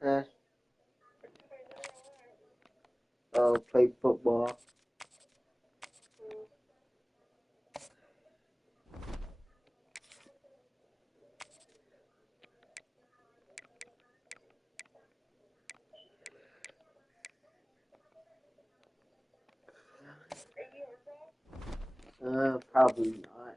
Uh, play football. Probably not.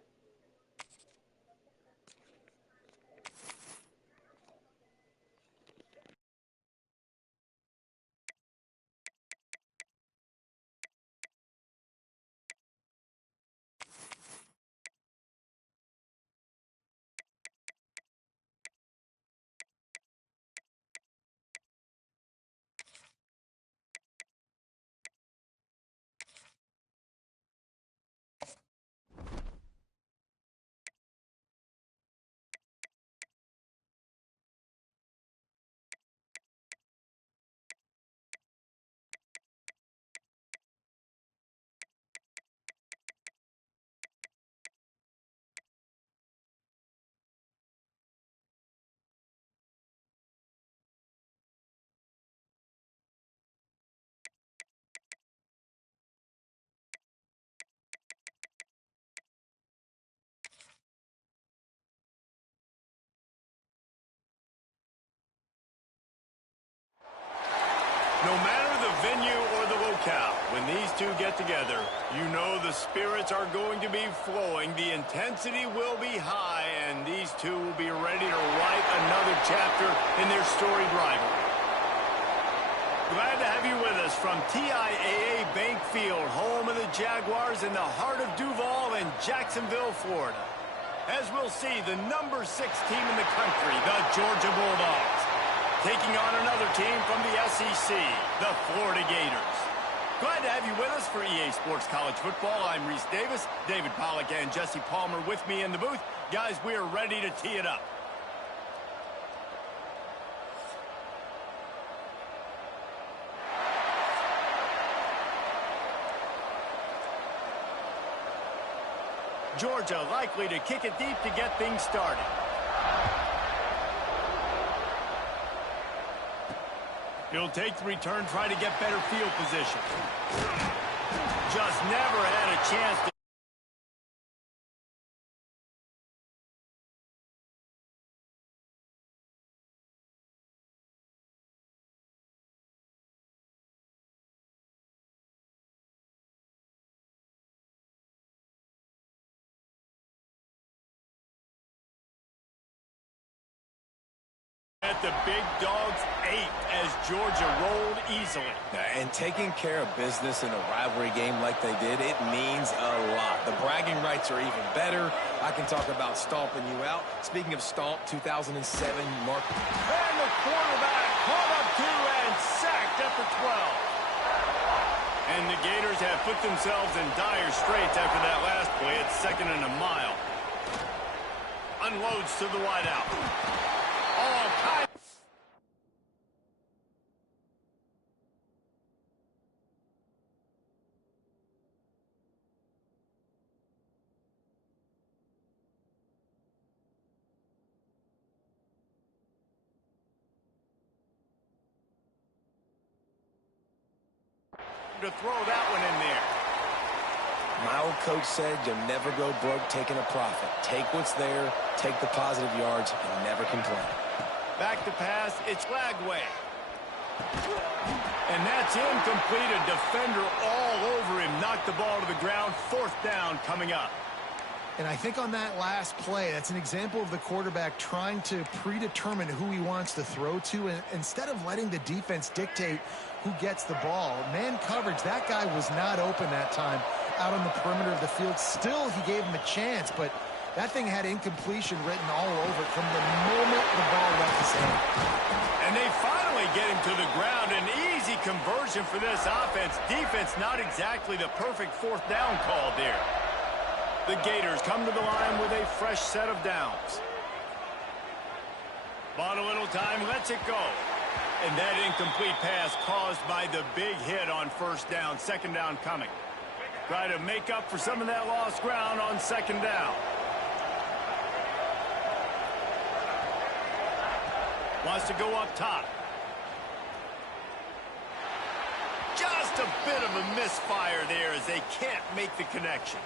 No matter the venue or the locale, when these two get together, you know the spirits are going to be flowing, the intensity will be high, and these two will be ready to write another chapter in their storied rivalry. Glad to have you with us from TIAA Bank Field, home of the Jaguars in the heart of Duval and Jacksonville, Florida. As we'll see, the number 6 team in the country, the Georgia Bulldogs, taking on another team from the SEC, the Florida Gators. Glad to have you with us for EA Sports College Football. I'm Reese Davis, David Pollack and Jesse Palmer with me in the booth. Guys, we are ready to tee it up. Georgia likely to kick it deep to get things started. He'll take the return, try to get better field position. Just never had a chance to... At the big dogs 8 as Georgia rolled easily. And taking care of business in a rivalry game like they did, it means a lot. The bragging rights are even better. I can talk about stomping you out. Speaking of stomp, 2007 Mark. And the quarterback caught up 2 and sacked after 12. And the Gators have put themselves in dire straits after that last play. It's 2nd and a mile. Unloads to the wideout. All kind. To throw that one in there. My old coach said you'll never go broke taking a profit. Take what's there, take the positive yards, and never complain. Back to pass, it's Lagway. And that's incomplete. A defender all over him. Knocked the ball to the ground. 4th down coming up. And I think on that last play, that's an example of the quarterback trying to predetermine who he wants to throw to, and instead of letting the defense dictate who gets the ball. Man coverage, that guy was not open that time out on the perimeter of the field. Still, he gave him a chance, but that thing had incompletion written all over it from the moment the ball left his hand. And they finally get him to the ground. An easy conversion for this offense. Defense not exactly the perfect 4th down call there. The Gators come to the line with a fresh set of downs. Bought a little time, lets it go. And that incomplete pass caused by the big hit on 1st down. 2nd down coming. Try to make up for some of that lost ground on 2nd down. Wants to go up top. a bit of a misfire there as they can't make the connection.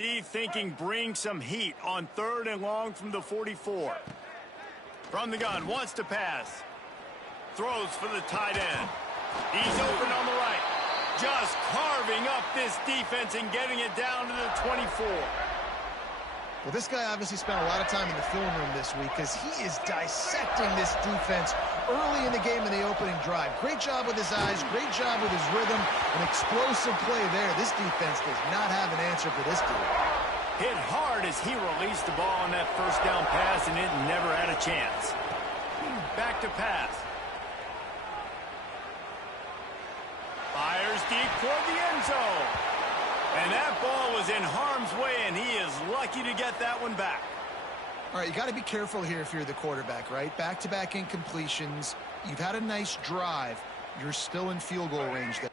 D thinking bring some heat on 3rd and long from the 44. From the gun, wants to pass. Throws for the tight end. He's open on the right. Just carving up this defense and getting it down to the 24. Well, this guy obviously spent a lot of time in the film room this week because he is dissecting this defense early in the game in the opening drive. Great job with his eyes, great job with his rhythm, an explosive play there. This defense does not have an answer for this dude. Hit hard as he released the ball on that first down pass, and it never had a chance. Back to pass. Fires deep toward the end zone. And that ball was in harm's way, and he is lucky to get that one back. All right, you got to be careful here if you're the quarterback, right? Back-to-back incompletions. You've had a nice drive. You're still in field goal range there.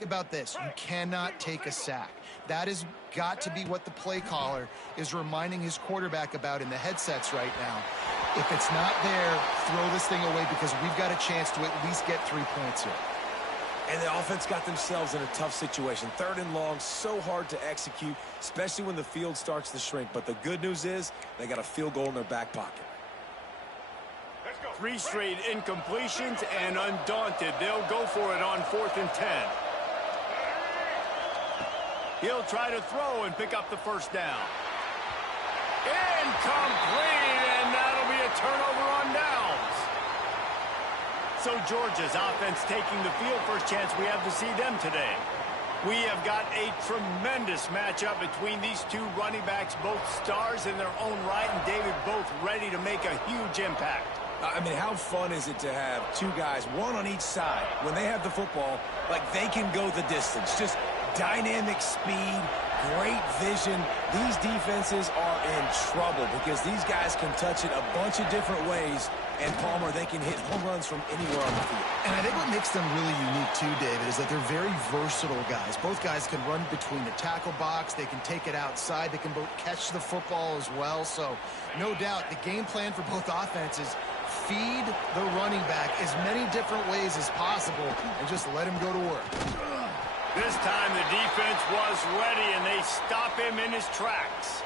About this, you cannot take a sack. That has got to be what the play caller is reminding his quarterback about in the headsets right now. If it's not there, throw this thing away because we've got a chance to at least get 3 points here. And the offense got themselves in a tough situation. 3rd and long, so hard to execute, especially when the field starts to shrink. But the good news is they got a field goal in their back pocket. 3 straight incompletions, and undaunted, they'll go for it on 4th and 10. He'll try to throw and pick up the first down. Incomplete, and that'll be a turnover on downs. So Georgia's offense taking the field. First chance we have to see them today. We have got a tremendous matchup between these two running backs, both stars in their own right, and David, both ready to make a huge impact. I mean, how fun is it to have 2 guys, one on each side, when they have the football, like they can go the distance. Just dynamic speed, great vision. These defenses are in trouble because these guys can touch it a bunch of different ways. And Palmer, they can hit home runs from anywhere on the field. And I think what makes them really unique too, David, is that they're very versatile guys. Both guys can run between the tackle box. They can take it outside. They can both catch the football as well. So no doubt the game plan for both offenses, feed the running back as many different ways as possible and just let him go to work. This time the defense was ready, and they stop him in his tracks.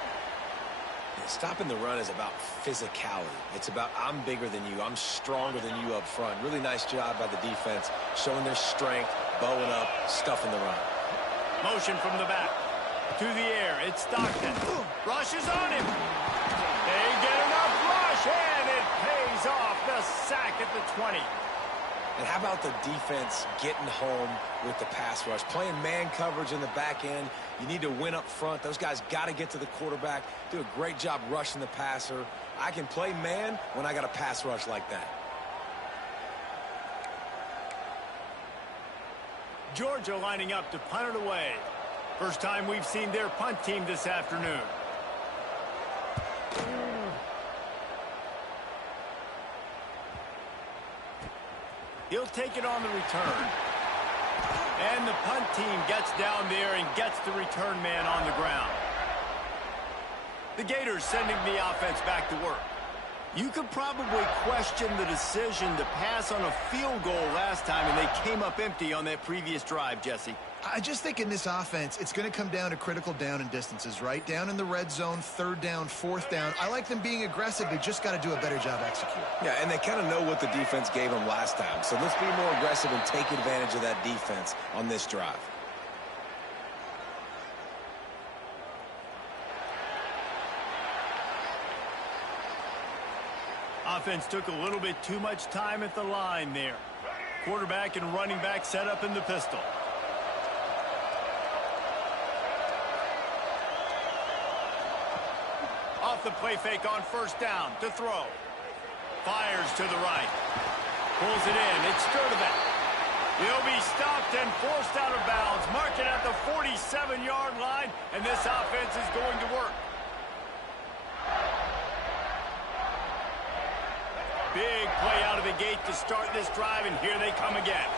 Stopping the run is about physicality. It's about I'm bigger than you. I'm stronger than you up front. Really nice job by the defense, showing their strength, bowing up, stuffing the run. Motion from the back. To the air, it's Stockton. Rushes on him. They get enough rush, and it pays off. The sack at the 20. And how about the defense getting home with the pass rush? Playing man coverage in the back end. You need to win up front. Those guys got to get to the quarterback. Do a great job rushing the passer. I can play man when I got a pass rush like that. Georgia lining up to punt it away. First time we've seen their punt team this afternoon. He'll take it on the return. And the punt team gets down there and gets the return man on the ground. The Gators sending the offense back to work. You could probably question the decision to pass on a field goal last time, and they came up empty on that previous drive, Jesse. I just think in this offense, it's going to come down to critical down and distances, right? Down in the red zone, 3rd down, 4th down. I like them being aggressive. They just got to do a better job executing. Yeah, and they kind of know what the defense gave them last time. So let's be more aggressive and take advantage of that defense on this drive. Offense took a little bit too much time at the line there. Quarterback and running back set up in the pistol. Off the play fake on 1st down to throw. Fires to the right. Pulls it in. It's Sturdivant. He'll be stopped and forced out of bounds. Mark it at the 47-yard line, and this offense is going to work. Big play out of the gate to start this drive, and here they come again.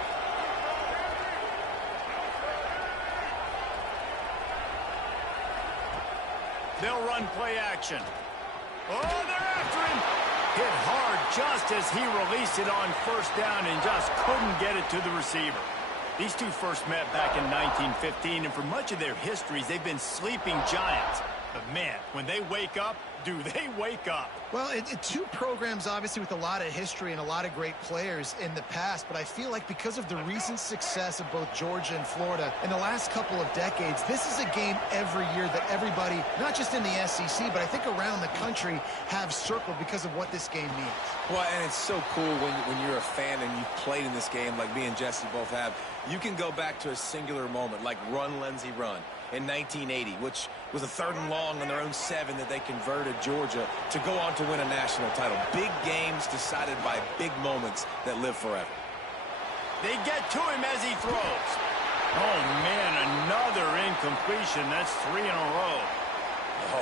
They'll run play action. Oh, they're after him. Hit hard just as he released it on 1st down and just couldn't get it to the receiver. These two first met back in 1915, and for much of their histories, they've been sleeping giants. But, man, when they wake up, do they wake up? Well, two programs, obviously, with a lot of history and a lot of great players in the past, but I feel like because of the recent success of both Georgia and Florida in the last couple of decades, this is a game every year that everybody, not just in the SEC, but I think around the country, have circled because of what this game means. Well, and it's so cool when you're a fan and you've played in this game like me and Jesse both have. You can go back to a singular moment, like Run, Lindsey, Run in 1980, which was a 3rd and long on their own 7 that they converted Georgia to go on to win a national title. Big games decided by big moments that live forever. They get to him as he throws. Oh, man, another incompletion. That's 3 in a row.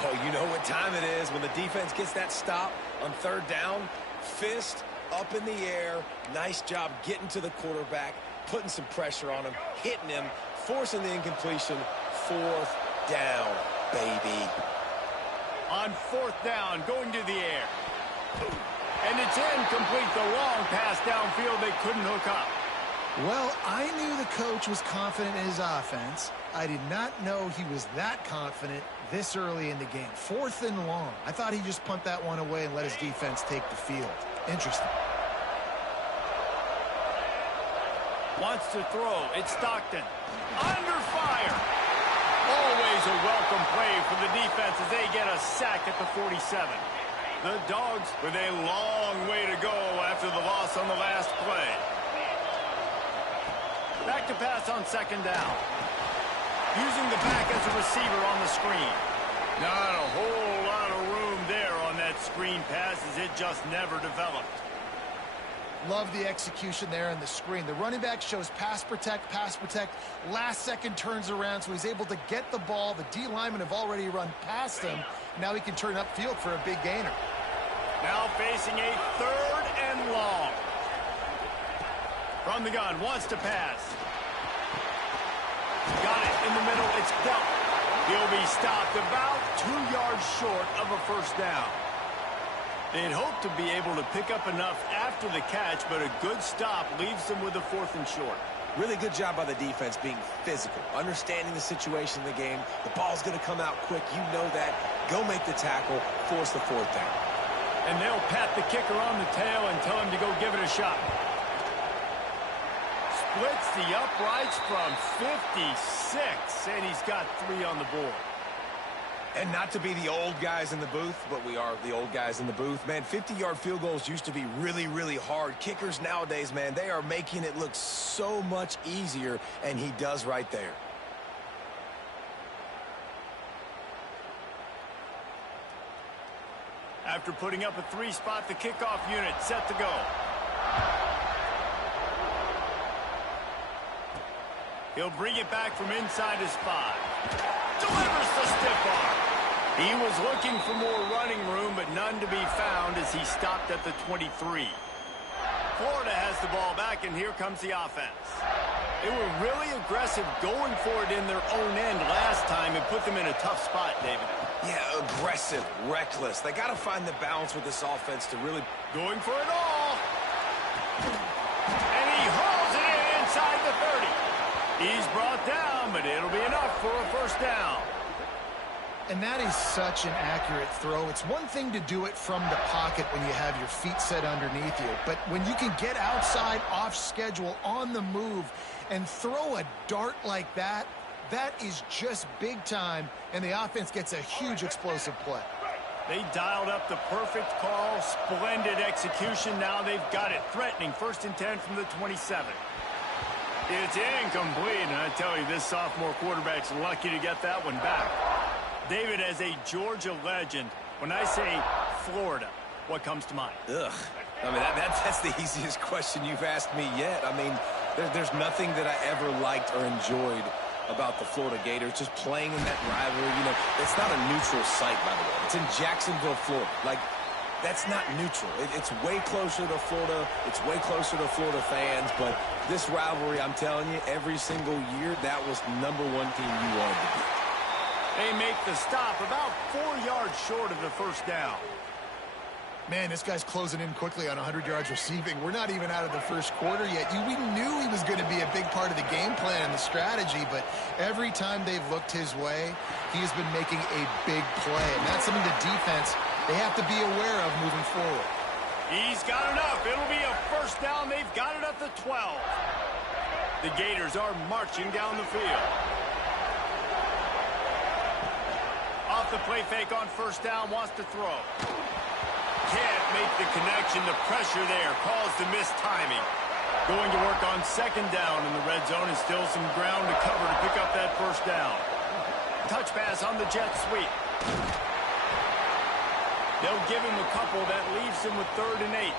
Oh, you know what time it is when the defense gets that stop on 3rd down. Fist up in the air. Nice job getting to the quarterback. putting some pressure on him, hitting him, forcing the incompletion. 4th down, baby. On 4th down, going to the air. And it's incomplete. The long pass downfield they couldn't hook up. Well, I knew the coach was confident in his offense. I did not know he was that confident this early in the game. 4th and long. I thought he'd just punt that one away and let his defense take the field. Interesting. Wants to throw. It's Stockton. Under fire. Always a welcome play for the defense as they get a sack at the 47. The Dogs with a long way to go after the loss on the last play. Back to pass on 2nd down. Using the back as a receiver on the screen. Not a whole lot of room there on that screen pass as it just never developed. Love the execution there in the screen. The running back shows pass protect, last second turns around, so he's able to get the ball. The D linemen have already run past him. Now he can turn upfield for a big gainer. Now facing a 3rd and long. From the gun, wants to pass. Got it in the middle, it's dealt. He'll be stopped about 2 yards short of a 1st down. They'd hope to be able to pick up enough after the catch, but a good stop leaves them with a 4th and short. Really good job by the defense being physical, understanding the situation in the game. The ball's going to come out quick. You know that. Go make the tackle, force the 4th down. And they'll pat the kicker on the tail and tell him to go give it a shot. Splits the uprights from 56, and he's got 3 on the board. And not to be the old guys in the booth, but we are the old guys in the booth. Man, 50-yard field goals used to be really, really hard. Kickers nowadays, man, they are making it look so much easier, and he does right there. After putting up a 3-spot, the kickoff unit set to go. He'll bring it back from inside his 5. Delivers the stiff arm. He was looking for more running room, but none to be found as he stopped at the 23. Florida has the ball back, and here comes the offense. They were really aggressive going for it in their own end last time and put them in a tough spot, David. Yeah, aggressive, reckless. They got to find the balance with this offense to really... Going for it all. And he hauls it in inside the 30. He's brought down, but it'll be enough for a 1st down. And that is such an accurate throw. It's one thing to do it from the pocket when you have your feet set underneath you, but when you can get outside, off schedule, on the move, and throw a dart like that, that is just big time, and the offense gets a huge explosive play. They dialed up the perfect call, splendid execution. Now they've got it threatening. 1st and 10 from the 27. It's incomplete, and I tell you, this sophomore quarterback's lucky to get that one back. David, as a Georgia legend, when I say Florida, what comes to mind? Ugh. I mean, that's the easiest question you've asked me yet. I mean, there's nothing that I ever liked or enjoyed about the Florida Gators, just playing in that rivalry. You know, it's not a neutral site, by the way. It's in Jacksonville, Florida. Like, that's not neutral. It's way closer to Florida. It's way closer to Florida fans. But this rivalry, I'm telling you, every single year, that was #1 team you wanted to beat. They make the stop about 4 yards short of the 1st down. Man, this guy's closing in quickly on 100 yards receiving. We're not even out of the 1st quarter yet. We knew he was going to be a big part of the game plan and the strategy, but every time they've looked his way, he's been making a big play. And that's something the defense, they have to be aware of moving forward. He's got enough. It'll be a 1st down. They've got it at the 12. The Gators are marching down the field. Off the play fake on 1st down, wants to throw. Can't make the connection. The pressure there caused the missed timing. Going to work on 2nd down in the red zone, and still some ground to cover to pick up that 1st down. Touch pass on the jet sweep. They'll give him a couple. That leaves him with 3rd and 8.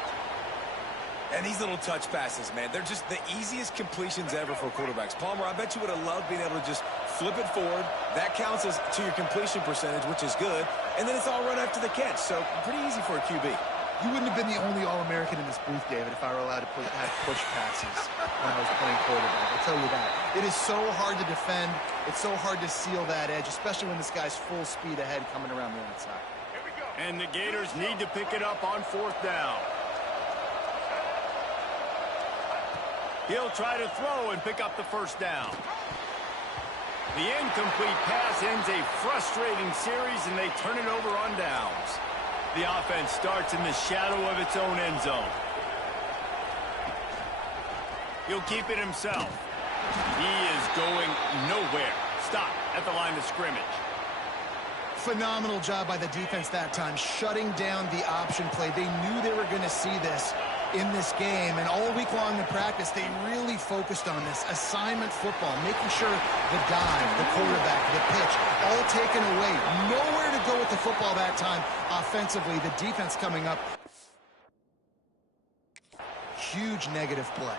And these little touch passes, man, they're just the easiest completions ever for quarterbacks. Palmer, I bet you would have loved being able to just flip it forward. That counts as to your completion percentage, which is good. And then it's all run after the catch, so pretty easy for a QB. You wouldn't have been the only All-American in this booth, David, if I were allowed to have push passes when I was playing quarterback. I'll tell you that. It is so hard to defend. It's so hard to seal that edge, especially when this guy's full speed ahead coming around the outside. And the Gators need to pick it up on 4th down. He'll try to throw and pick up the 1st down. The incomplete pass ends a frustrating series, and they turn it over on downs. The offense starts in the shadow of its own end zone. He'll keep it himself. He is going nowhere. Stop at the line of scrimmage. Phenomenal job by the defense that time, shutting down the option play. They knew they were going to see this in this game, and all week long in practice, they really focused on this assignment football, making sure the dive, the quarterback, the pitch, all taken away. Nowhere to go with the football that time offensively. The defense coming up. Huge negative play.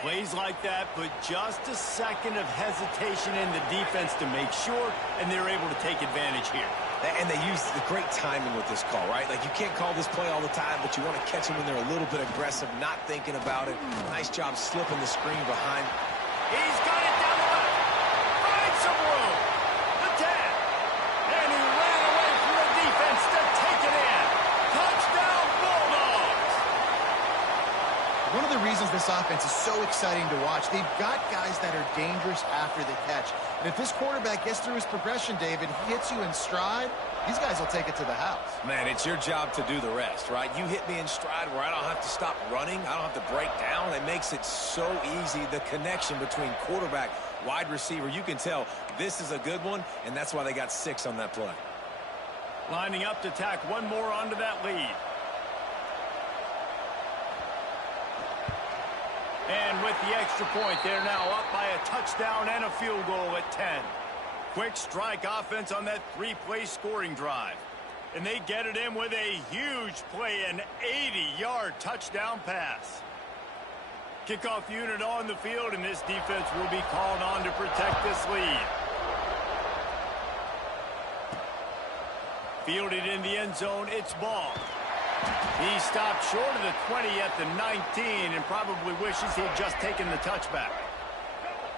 Plays like that put just a second of hesitation in the defense to make sure, and they're able to take advantage here. And they use the great timing with this call, right? Like, you can't call this play all the time, but you want to catch them when they're a little bit aggressive, not thinking about it. Nice job slipping the screen behind. He's got it down the left. Finds some room. The 10. And he ran away from the defense to take it in. Touchdown, Bulldogs. One of the reasons this offense is so exciting to watch, they've got guys that are dangerous after the catch. And if this quarterback gets through his progression, David, hits you in stride, these guys will take it to the house. Man, it's your job to do the rest, right? You hit me in stride where I don't have to stop running. I don't have to break down. It makes it so easy. The connection between quarterback, wide receiver, you can tell this is a good one, and that's why they got 6 on that play. Lining up to tack one more onto that lead. And with the extra point, they're now up by a touchdown and a field goal at 10. Quick strike offense on that 3-play scoring drive. And they get it in with a huge play, an 80-yard touchdown pass. Kickoff unit on the field, and this defense will be called on to protect this lead. Fielded in the end zone, it's ball. He stopped short of the 20 at the 19 and probably wishes he'd just taken the touchback.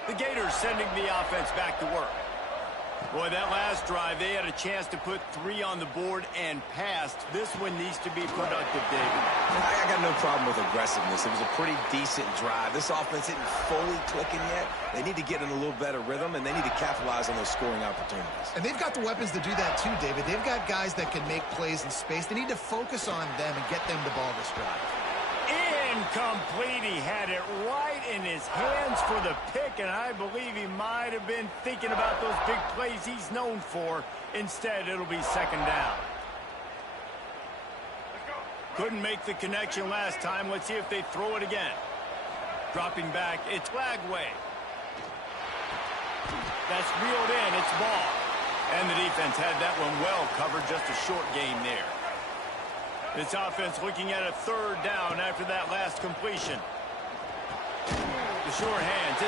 The Gators sending the offense back to work. Boy, that last drive, they had a chance to put 3 on the board and passed. This one needs to be productive, David. I got no problem with aggressiveness. It was a pretty decent drive. This offense isn't fully clicking yet. They need to get in a little better rhythm, and they need to capitalize on those scoring opportunities. And they've got the weapons to do that too, David. They've got guys that can make plays in space. They need to focus on them and get them the ball this drive. Incomplete. He had it right in his hands for the pick, and I believe he might have been thinking about those big plays he's known for. Instead, it'll be 2nd down. Couldn't make the connection last time. Let's see if they throw it again. Dropping back, it's Lagway. That's reeled in, it's ball. And the defense had that one well covered, just a short gain there. This offense looking at a 3rd down after that last completion. The sure hands.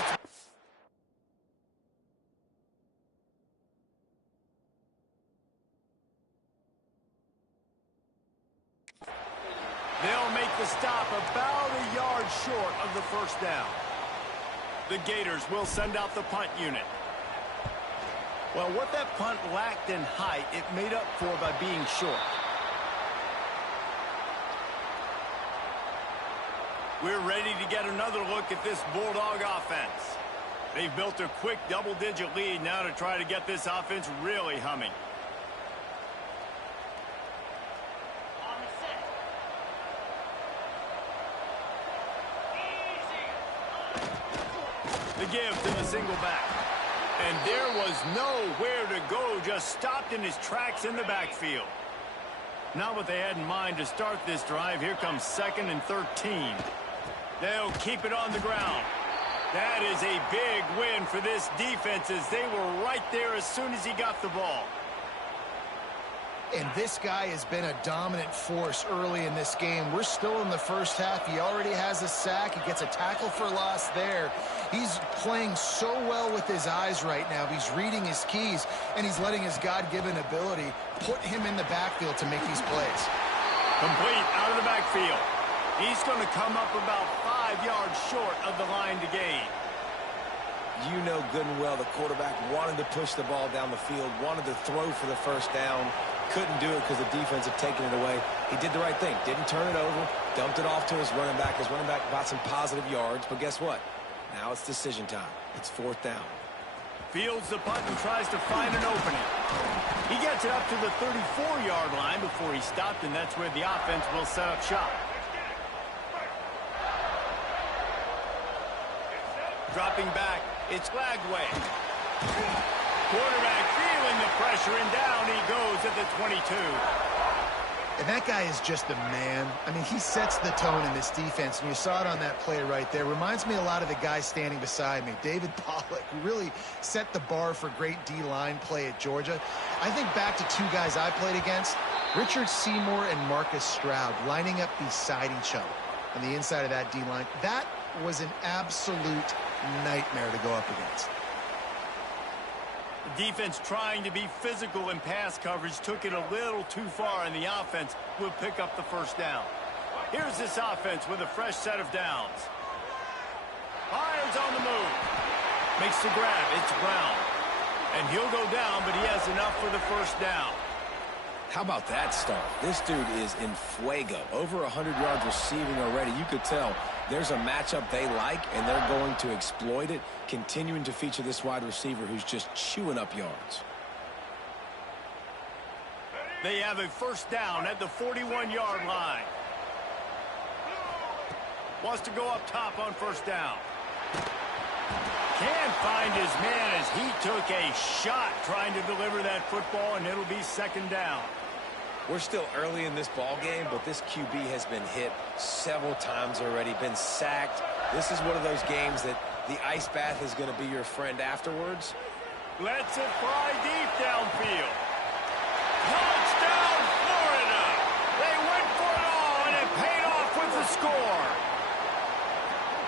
They'll make the stop about a yard short of the 1st down. The Gators will send out the punt unit. Well, what that punt lacked in height, it made up for by being short. We're ready to get another look at this Bulldog offense. They've built a quick double-digit lead now to try to get this offense really humming. The give to the single back. And there was nowhere to go, just stopped in his tracks in the backfield. Not what they had in mind to start this drive. Here comes 2nd and 13. They'll keep it on the ground. That is a big win for this defense, as they were right there as soon as he got the ball. And this guy has been a dominant force early in this game. We're still in the 1st half. He already has a sack. He gets a tackle for loss there. He's playing so well with his eyes right now. He's reading his keys, and he's letting his God-given ability put him in the backfield to make these plays. Complete out of the backfield. He's going to come up about 5 yards short of the line to gain. You know good and well the quarterback wanted to push the ball down the field, wanted to throw for the first down. Couldn't do it because the defense had taken it away. He did the right thing. Didn't turn it over. Dumped it off to his running back. His running back got some positive yards. But guess what? Now it's decision time. It's 4th down. Fields the punt and tries to find an opening. He gets it up to the 34-yard line before he stopped, and that's where the offense will set up shop. Dropping back, it's Lagway. Quarterback feeling the pressure, and down he goes at the 22. And that guy is just a man. I mean, he sets the tone in this defense, and you saw it on that play right there. Reminds me a lot of the guy standing beside me, David Pollock, who really set the bar for great D-line play at Georgia. I think back to 2 guys I played against, Richard Seymour and Marcus Stroud, lining up beside each other on the inside of that D-line. That was an absolute nightmare to go up against. The defense trying to be physical in pass coverage took it a little too far, and the offense will pick up the first down. Here's this offense with a fresh set of downs. Fires on the move. Makes the grab. It's Brown. And he'll go down, but he has enough for the first down. How about that start? This dude is in fuego. Over 100 yards receiving already. You could tell there's a matchup they like, and they're going to exploit it, continuing to feature this wide receiver who's just chewing up yards. They have a first down at the 41-yard line. Wants to go up top on first down. Can't find his man as he took a shot trying to deliver that football, and it'll be second down. We're still early in this ball game, but this QB has been hit several times already, been sacked. This is one of those games that the ice bath is going to be your friend afterwards. Lets it fly deep downfield. Touchdown, Florida! They went for it all, and it paid off with the score.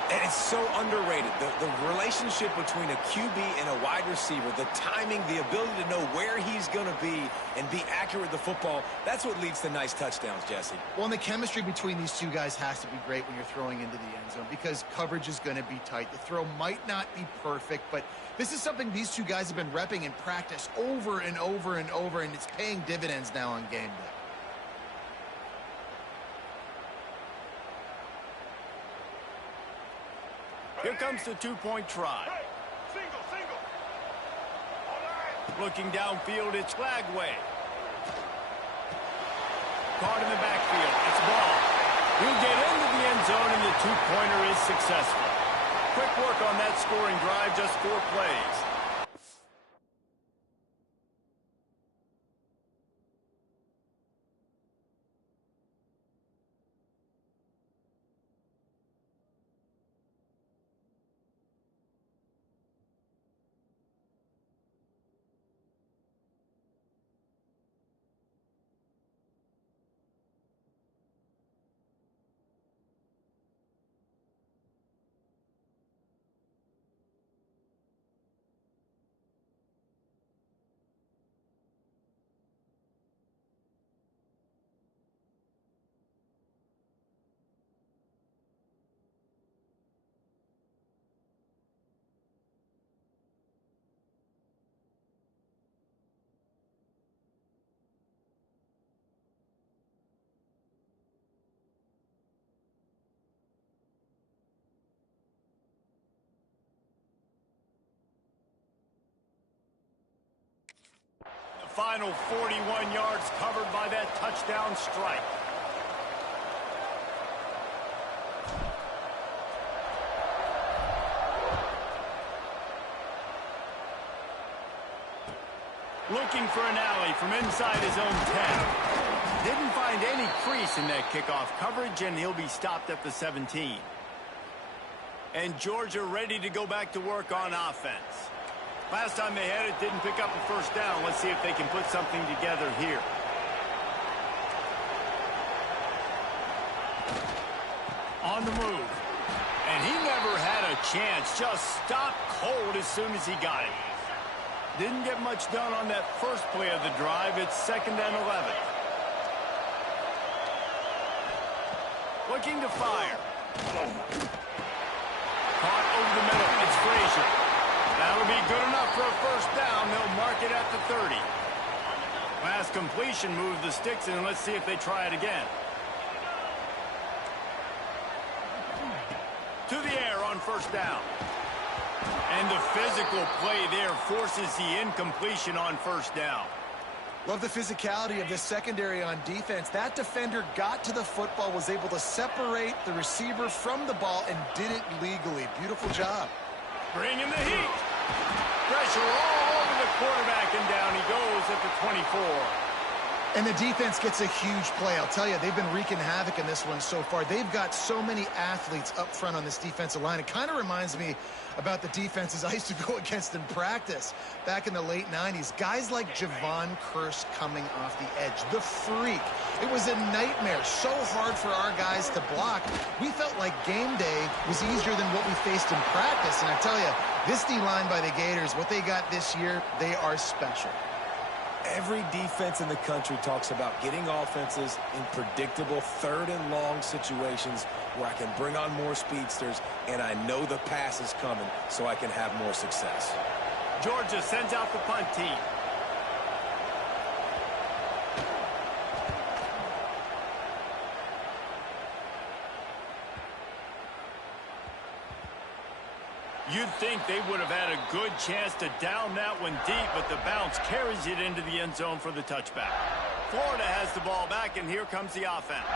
And it's so underrated. The relationship between a QB and a wide receiver, the timing, the ability to know where he's going to be and be accurate with the football, that's what leads to nice touchdowns, Jesse. Well, and the chemistry between these 2 guys has to be great when you're throwing into the end zone because coverage is going to be tight. The throw might not be perfect, but this is something these 2 guys have been repping in practice over and over and over, and it's paying dividends now on game day. Here comes the 2-point try. Single. Looking downfield, it's Lagway. Caught in the backfield. It's ball. He'll get into the end zone, and the 2-pointer is successful. Quick work on that scoring drive, just 4 plays. Final 41 yards covered by that touchdown strike. Looking for an alley from inside his own 10. Didn't find any crease in that kickoff coverage, and he'll be stopped at the 17. And Georgia ready to go back to work on offense. Last time they had it, didn't pick up a first down. Let's see if they can put something together here. On the move. And he never had a chance. Just stopped cold as soon as he got it. Didn't get much done on that first play of the drive. It's 2nd and 11. looking to fire. Caught over the middle. It's Frazier. That'll be good enough for a first down. They'll mark it at the 30. Last completion moved the sticks in. Let's see if they try it again. To the air on first down. And the physical play there forces the incompletion on first down. Love the physicality of this secondary on defense. That defender got to the football, was able to separate the receiver from the ball, and did it legally. Beautiful job. Bringing the heat. Pressure all over the quarterback, and down he goes at the 24. And the defense gets a huge play. I'll tell you, they've been wreaking havoc in this one so far. They've got so many athletes up front on this defensive line. It kind of reminds me about the defenses I used to go against in practice back in the late 90s. Guys like Javon Curse coming off the edge. The freak. It was a nightmare. So hard for our guys to block. We felt like game day was easier than what we faced in practice. And I tell you, this D-line by the Gators, what they got this year, they are special. Every defense in the country talks about getting offenses in predictable third and long situations where I can bring on more speedsters and I know the pass is coming so I can have more success. Georgia sends out the punt team. You'd think they would have had a good chance to down that one deep, but the bounce carries it into the end zone for the touchback. Florida has the ball back, and here comes the offense.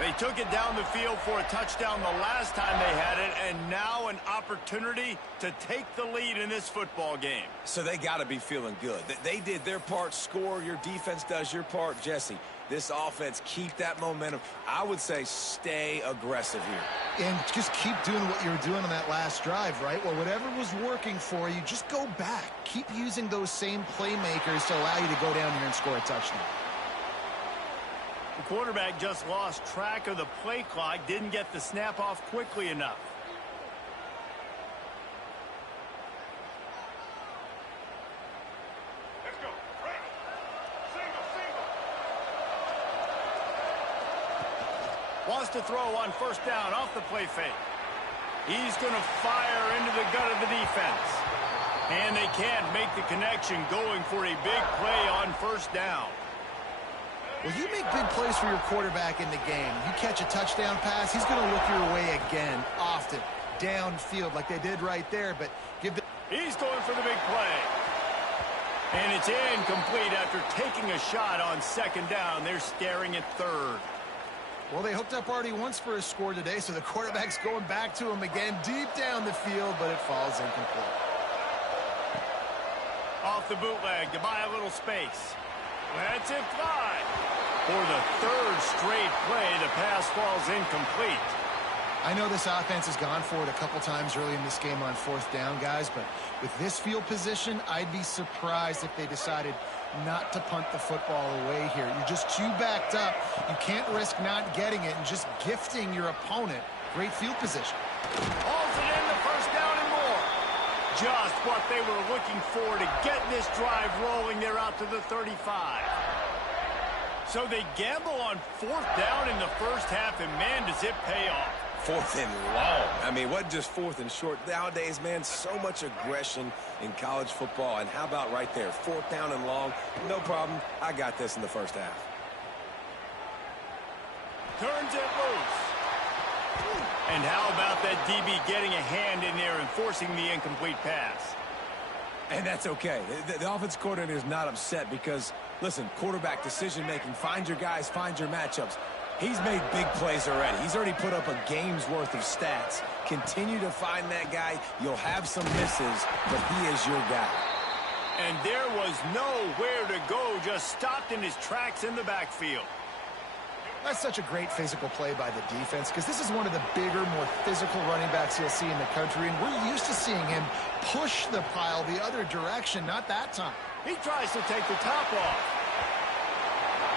They took it down the field for a touchdown the last time they had it, and now an opportunity to take the lead in this football game. So they got to be feeling good. They did their part, score. Your defense does your part. Jesse, this offense, keep that momentum. I would say stay aggressive here. And just keep doing what you were doing on that last drive, right? Well, whatever was working for you, just go back. Keep using those same playmakers to allow you to go down here and score a touchdown. The quarterback just lost track of the play clock, didn't get the snap off quickly enough. Let's go. Right. Single. Wants to throw on first down off the play fake. He's going to fire into the gut of the defense. And they can't make the connection, going for a big play on first down. Well, you make big plays for your quarterback in the game. You catch a touchdown pass, he's going to look your way again, often, downfield like they did right there. But he's going for the big play. And it's incomplete after taking a shot on second down. They're staring at third. Well, they hooked up already once for a score today, so the quarterback's going back to him again deep down the field, but it falls incomplete. Off the bootleg to buy a little space. Lets it fly. For the third straight play, the pass falls incomplete. I know this offense has gone for it a couple times early in this game on fourth down, guys, but with this field position, I'd be surprised if they decided not to punt the football away here. You're just too backed up. You can't risk not getting it and just gifting your opponent great field position. Hauls it in, the first down and more. Just what they were looking for to get this drive rolling. They're out to the 35. So they gamble on fourth down in the first half, and man, does it pay off. Fourth and long. I mean, what just fourth and short? Nowadays, man, so much aggression in college football. And how about right there? Fourth down and long. No problem. I got this in the first half. Turns it loose. And how about that DB getting a hand in there and forcing the incomplete pass? And that's okay. The offense coordinator is not upset because, listen, quarterback decision-making, find your guys, find your matchups. He's made big plays already. He's already put up a game's worth of stats. Continue to find that guy. You'll have some misses, but he is your guy. And there was nowhere to go, just stopped in his tracks in the backfield. That's such a great physical play by the defense because this is one of the bigger, more physical running backs you'll see in the country, and we're used to seeing him push the pile the other direction, not that time. He tries to take the top off.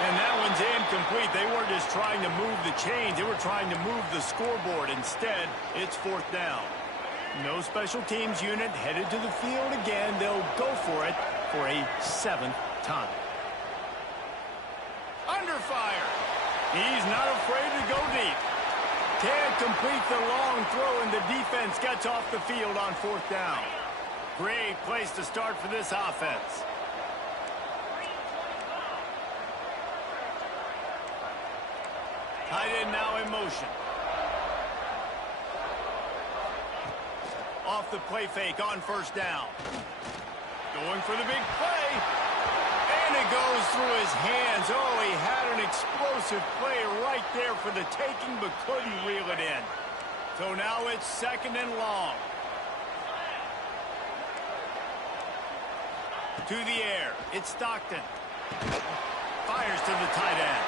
And that one's incomplete. They weren't just trying to move the chains. They were trying to move the scoreboard. Instead, it's fourth down. No special teams unit headed to the field again. They'll go for it for a seventh time. Under fire. He's not afraid to go deep. Can't complete the long throw, and the defense gets off the field on 4th down. Great place to start for this offense. Tight end now in motion. Off the play fake on 1st down. Going for the big play. And it goes through his hands. Oh, he had an explosive play right there for the taking, but couldn't reel it in. So now it's 2nd and long. To the air. It's Stockton. Fires to the tight end.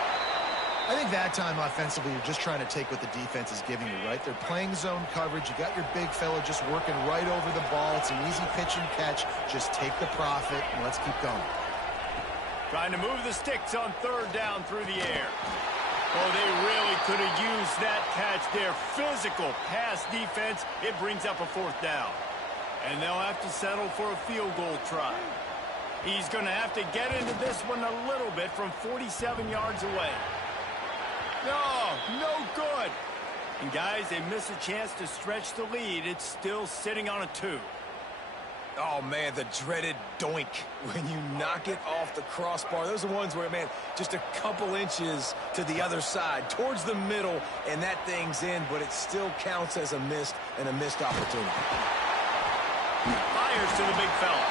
I think that time offensively, you're just trying to take what the defense is giving you, right? They're playing zone coverage. You got your big fella just working right over the ball. It's an easy pitch and catch. Just take the profit, and let's keep going. Trying to move the sticks on 3rd down through the air. Oh, they really could have used that catch there. Physical pass defense. It brings up a 4th down. And they'll have to settle for a field goal try. He's going to have to get into this one a little bit from 47 yards away. No good. And guys, they miss a chance to stretch the lead. It's still sitting on a 2. Oh, man, the dreaded doink when you knock it off the crossbar. Those are ones where, man, just a couple inches to the other side, towards the middle, and that thing's in, but it still counts as a missed opportunity. Fires to the big fella.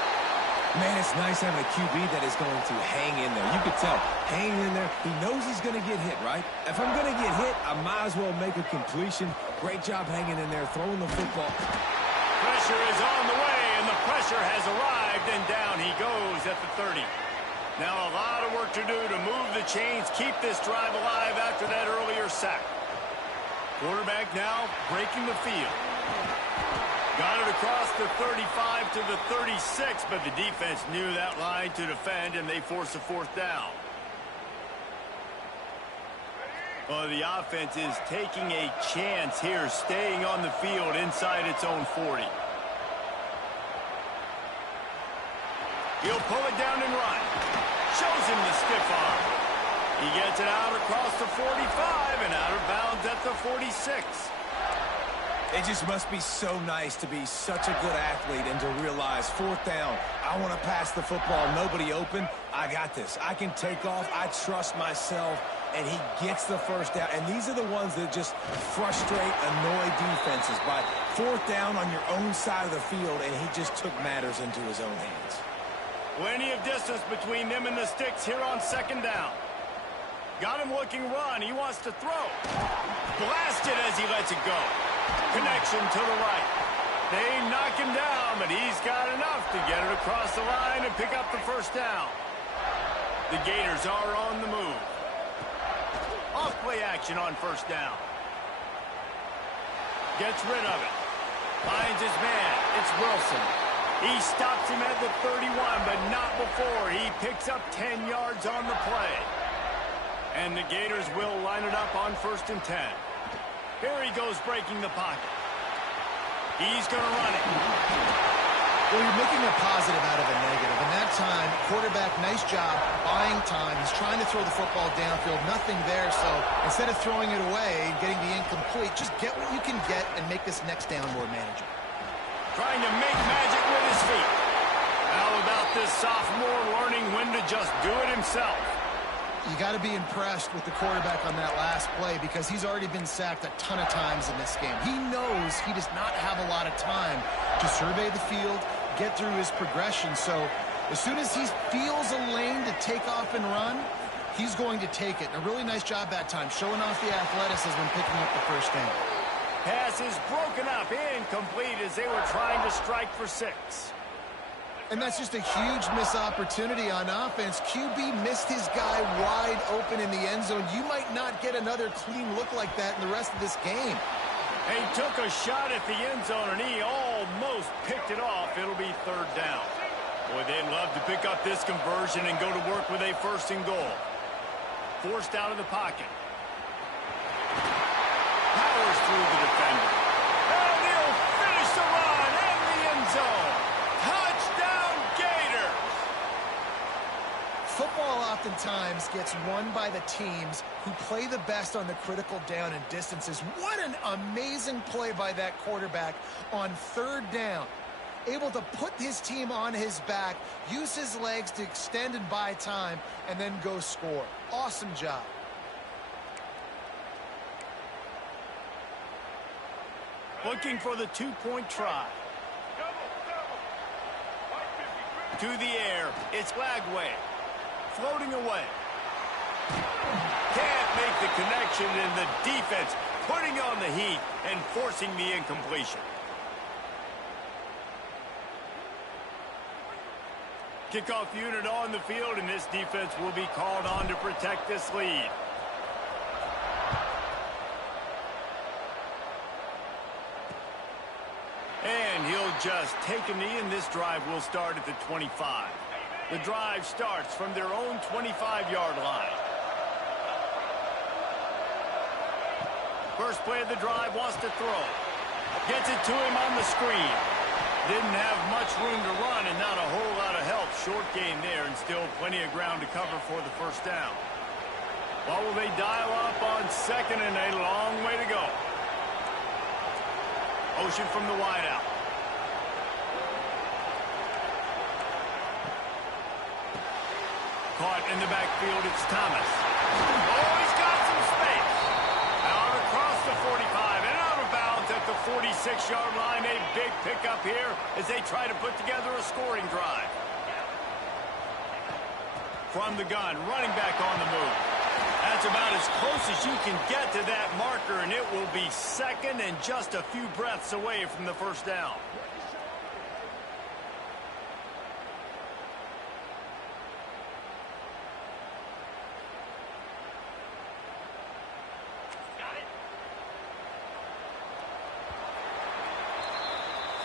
Man, it's nice having a QB that is going to hang in there. You can tell, hanging in there, he knows he's going to get hit, right? If I'm going to get hit, I might as well make a completion. Great job hanging in there, throwing the football. Pressure is on the way, and the pressure has arrived, and down he goes at the 30. Now a lot of work to do to move the chains, keep this drive alive after that earlier sack. Quarterback now breaking the field. Got it across the 35 to the 36, but the defense knew that line to defend, and they force a 4th down. Well, the offense is taking a chance here, staying on the field inside its own 40. He'll pull it down and run. Shows him the stiff arm. He gets it out across the 45 and out of bounds at the 46. It just must be so nice to be such a good athlete and to realize 4th down, I want to pass the football, nobody open, I got this. I can take off, I trust myself, and he gets the 1st down. And these are the ones that just frustrate, annoy defenses by 4th down on your own side of the field, and he just took matters into his own hands. Plenty of distance between them and the sticks here on 2nd down. Got him looking run, he wants to throw. Blasted as he lets it go. Connection to the right. They knock him down, but he's got enough to get it across the line and pick up the 1st down. The Gators are on the move. Off play action on 1st down. Gets rid of it. Finds his man. It's Wilson. He stops him at the 31, but not before. He picks up 10 yards on the play. And the Gators will line it up on 1st and 10. Here he goes breaking the pocket. He's going to run it. Well, you're making a positive out of a negative. And that time, quarterback, nice job, buying time. He's trying to throw the football downfield. Nothing there, so instead of throwing it away and getting the incomplete, just get what you can get and make this next down more manageable. Trying to make magic with his feet. How about this sophomore learning when to just do it himself? You got to be impressed with the quarterback on that last play because he's already been sacked a ton of times in this game. He knows he does not have a lot of time to survey the field, get through his progression. So as soon as he feels a lane to take off and run, he's going to take it. And a really nice job that time, showing off the athleticism and picking up the 1st down. Pass is broken up, incomplete as they were trying to strike for 6. And that's just a huge missed opportunity on offense. QB missed his guy wide open in the end zone. You might not get another clean look like that in the rest of this game. He took a shot at the end zone, and he almost picked it off. It'll be 3rd down. Boy, they'd love to pick up this conversion and go to work with a 1st and goal. Forced out of the pocket. Powers through the defender. And he'll finish the run in the end zone. Touchdown, Gators! Football oftentimes games gets won by the teams who play the best on the critical down and distances. What an amazing play by that quarterback on third down. Able to put his team on his back, use his legs to extend and buy time, and then go score. Awesome job. Looking for the two-point try. To the air, it's Lagway. Floating away. Can't make the connection, and the defense putting on the heat and forcing the incompletion. Kickoff unit on the field, and this defense will be called on to protect this lead. And he'll just take a knee, and this drive will start at the 25. The drive starts from their own 25-yard line. First play of the drive, wants to throw. Gets it to him on the screen. Didn't have much room to run and not a whole lot of help. Short game there and still plenty of ground to cover for the first down. What will they dial up on second, and a long way to go. Motion from the wideout. Caught in the backfield, it's Thomas. Oh, he's got some space. Out across the 45 and out of bounds at the 46-yard line. A big pickup here as they try to put together a scoring drive. From the gun, running back on the move. That's about as close as you can get to that marker, and it will be second and just a few breaths away from the first down.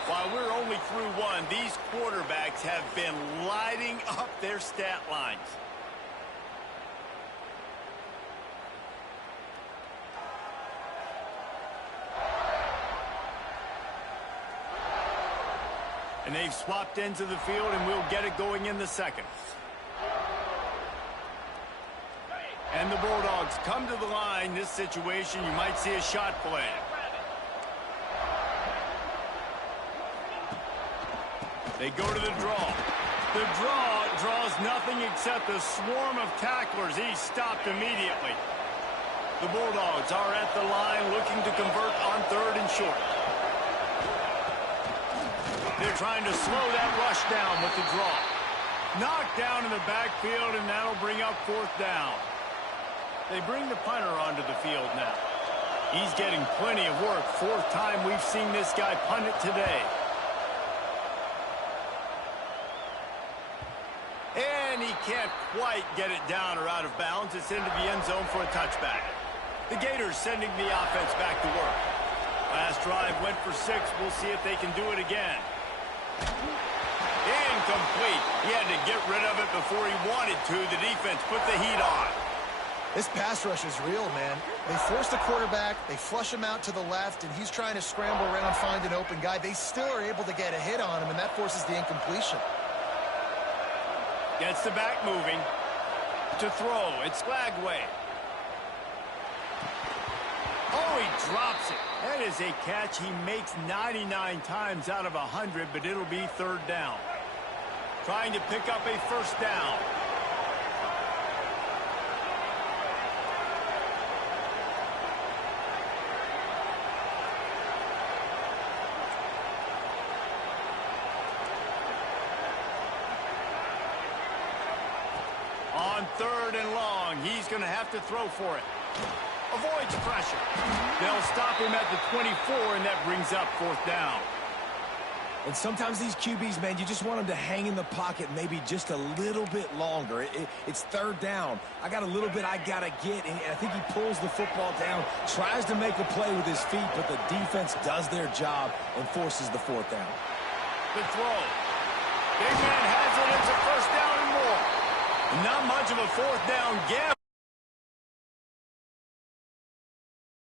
While we're only through one, these quarterbacks have been lighting up their stat lines. And they've swapped ends of the field, and we'll get it going in the second. And the Bulldogs come to the line. This situation, you might see a shot play. They go to the draw. The draw draws nothing except a swarm of tacklers. He's stopped immediately. The Bulldogs are at the line looking to convert on third and short. They're trying to slow that rush down with the draw. Knocked down in the backfield, and that'll bring up fourth down. They bring the punter onto the field now. He's getting plenty of work. Fourth time we've seen this guy punt it today. And he can't quite get it down or out of bounds. It's into the end zone for a touchback. The Gators sending the offense back to work. Last drive went for 6. We'll see if they can do it again. Incomplete. He had to get rid of it before he wanted to. The defense put the heat on. This pass rush is real, man. They force the quarterback, they flush him out to the left, and he's trying to scramble around, find an open guy. They still are able to get a hit on him, and that forces the incompletion. Gets the back moving. To throw, it's Lagway. Oh, he drops it. That is a catch he makes 99 times out of 100, but it'll be third down. Trying to pick up a first down. On third and long, he's going to have to throw for it. Avoids pressure. They'll stop him at the 24, and that brings up fourth down. And sometimes these QBs, man, you just want them to hang in the pocket maybe just a little bit longer. It's third down. I got a little bit I got to get, and I think he pulls the football down, tries to make a play with his feet, but the defense does their job and forces the fourth down. The throw. Big man has it. It's a first down and more. Not much of a fourth down gap.